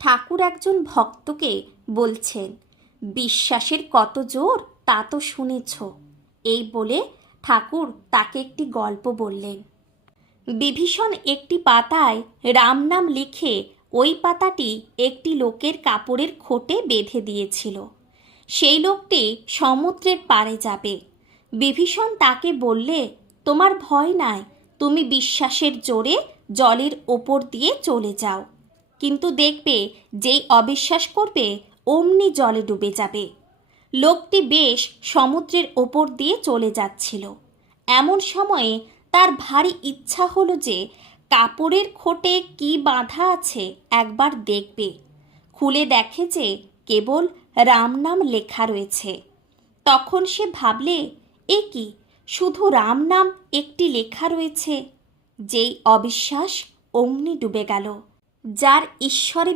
ঠাকুর একজন ভক্তকে বলছেন, বিশ্বাসের কত জোর তা তো শুনেছ। এই বলে ঠাকুর তাকে একটি গল্প বললেন। বিভীষণ একটি পাতায় রাম নাম লিখে ওই পাতাটি একটি লোকের কাপড়ের খোটে বেঁধে দিয়েছিল। সেই লোকটি সমুদ্রের পাড়ে যাবে। বিভীষণ তাকে বললে, তোমার ভয় নাই, তুমি বিশ্বাসের জোরে জলের ওপর দিয়ে চলে যাও, কিন্তু দেখবে যেই অবিশ্বাস করবে অমনি জলে ডুবে যাবে। লোকটি বেশ সমুদ্রের ওপর দিয়ে চলে যাচ্ছিল। এমন সময়ে তার ভারী ইচ্ছা হলো যে কাপড়ের খোটে কি বাঁধা আছে একবার দেখবে। খুলে দেখে যে কেবল রাম নাম লেখা রয়েছে। তখন সে ভাবলে, এ কি, শুধু রাম নাম একটি লেখা রয়েছে। যেই অবিশ্বাস অমনি ডুবে গেল। যার ঈশ্বরে